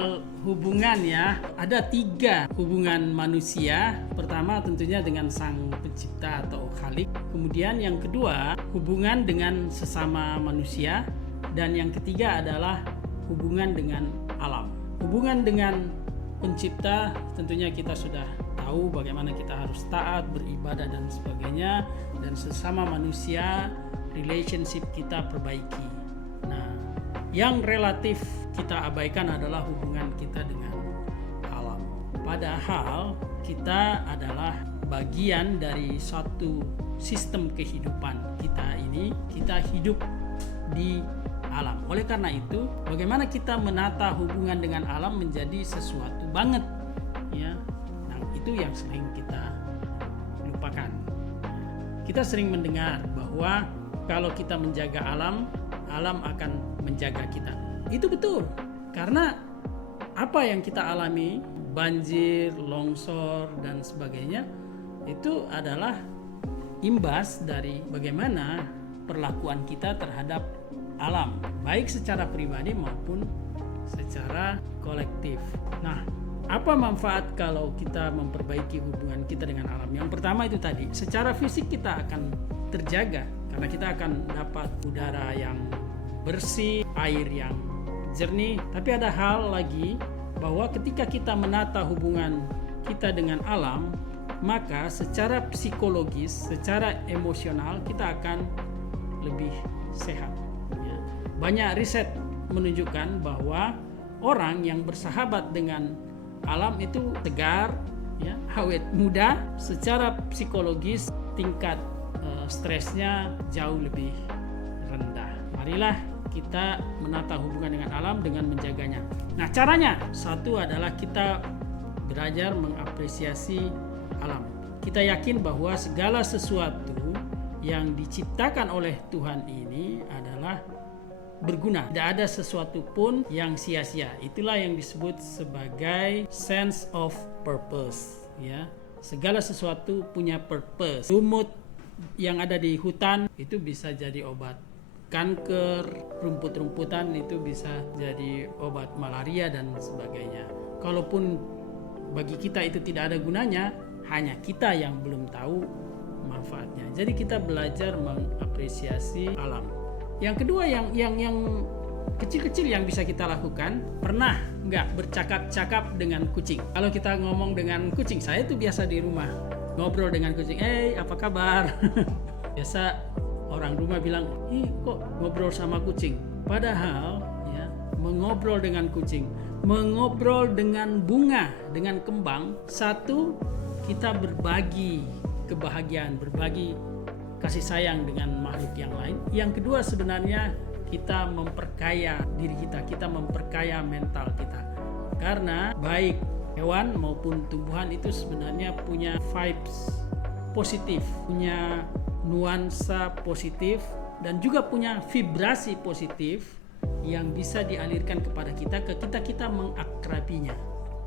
soal hubungan ya, ada 3 hubungan manusia. Pertama tentunya dengan Sang Pencipta atau Khalik. Kemudian yang kedua hubungan dengan sesama manusia. Dan yang ketiga adalah hubungan dengan alam. Hubungan dengan Pencipta tentunya kita sudah tahu bagaimana kita harus taat, beribadah dan sebagainya. Dan sesama manusia relationship kita perbaiki. Nah, yang relatif kita abaikan adalah hubungan kita dengan alam. Padahal kita adalah bagian dari suatu sistem kehidupan kita ini. Kita hidup di alam. Oleh karena itu, bagaimana kita menata hubungan dengan alam menjadi sesuatu banget, ya. Nah, itu yang sering kita lupakan. Kita sering mendengar bahwa kalau kita menjaga alam, alam akan menjaga kita. Itu betul. Karena apa yang kita alami, banjir, longsor dan sebagainya, itu adalah imbas dari bagaimana perlakuan kita terhadap alam, baik secara pribadi maupun secara kolektif. Nah, apa manfaat kalau kita memperbaiki hubungan kita dengan alam? Yang pertama itu tadi, secara fisik kita akan terjaga karena kita akan dapat udara yang bersih, air yang jernih. Tapi ada hal lagi bahwa ketika kita menata hubungan kita dengan alam, maka secara psikologis, secara emosional kita akan lebih sehat. Banyak riset menunjukkan bahwa orang yang bersahabat dengan alam itu tegar, ya, awet muda. Secara psikologis tingkat stresnya jauh lebih rendah. Marilah kita menata hubungan dengan alam dengan menjaganya. Nah, caranya satu adalah kita belajar mengapresiasi alam. Kita yakin bahwa segala sesuatu yang diciptakan oleh Tuhan ini adalah berguna. Tidak ada sesuatu pun yang sia-sia. Itulah yang disebut sebagai sense of purpose, ya. Segala sesuatu punya purpose. Lumut yang ada di hutan itu bisa jadi obat kanker, rumput-rumputan itu bisa jadi obat malaria dan sebagainya. Kalaupun bagi kita itu tidak ada gunanya, hanya kita yang belum tahu manfaatnya. Jadi kita belajar mengapresiasi alam. Yang kedua yang kecil-kecil yang bisa kita lakukan, pernah nggak bercakap-cakap dengan kucing? Kalau kita ngomong dengan kucing, saya tuh biasa di rumah ngobrol dengan kucing, apa kabar? Biasa orang rumah bilang, kok ngobrol sama kucing? Padahal ya, mengobrol dengan kucing, mengobrol dengan bunga, dengan kembang, satu, kita berbagi kebahagiaan, berbagi kasih sayang dengan makhluk yang lain. Yang kedua sebenarnya kita memperkaya diri kita, kita memperkaya mental kita. Karena baik hewan maupun tumbuhan itu sebenarnya punya vibes positif, punya nuansa positif dan juga punya vibrasi positif yang bisa dialirkan kepada kita ketika kita mengakrabinya.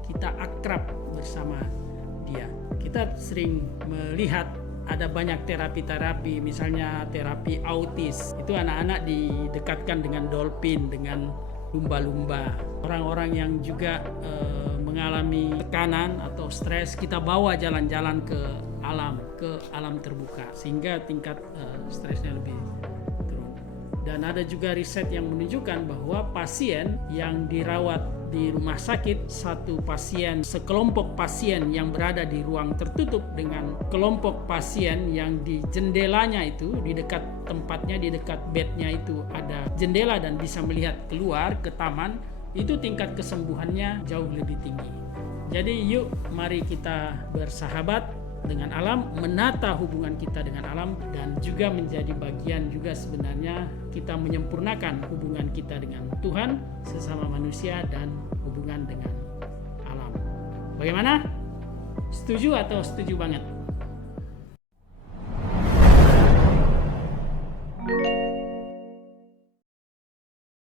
Kita akrab bersama dia. Kita sering melihat ada banyak terapi-terapi, misalnya terapi autis. Itu anak-anak didekatkan dengan dolphin, dengan lumba-lumba. Orang-orang yang juga mengalami tekanan atau stres, kita bawa jalan-jalan ke alam terbuka, sehingga tingkat stresnya lebih turun. Dan ada juga riset yang menunjukkan bahwa pasien yang dirawat di rumah sakit, sekelompok pasien yang berada di ruang tertutup dengan kelompok pasien yang di jendelanya itu, di dekat tempatnya, di dekat bednya itu ada jendela dan bisa melihat keluar ke taman, itu tingkat kesembuhannya jauh lebih tinggi. Jadi yuk mari kita bersahabat dengan alam, menata hubungan kita dengan alam, dan juga menjadi bagian juga sebenarnya kita menyempurnakan hubungan kita dengan Tuhan, sesama manusia, dan hubungan dengan alam. Bagaimana? Setuju atau setuju banget?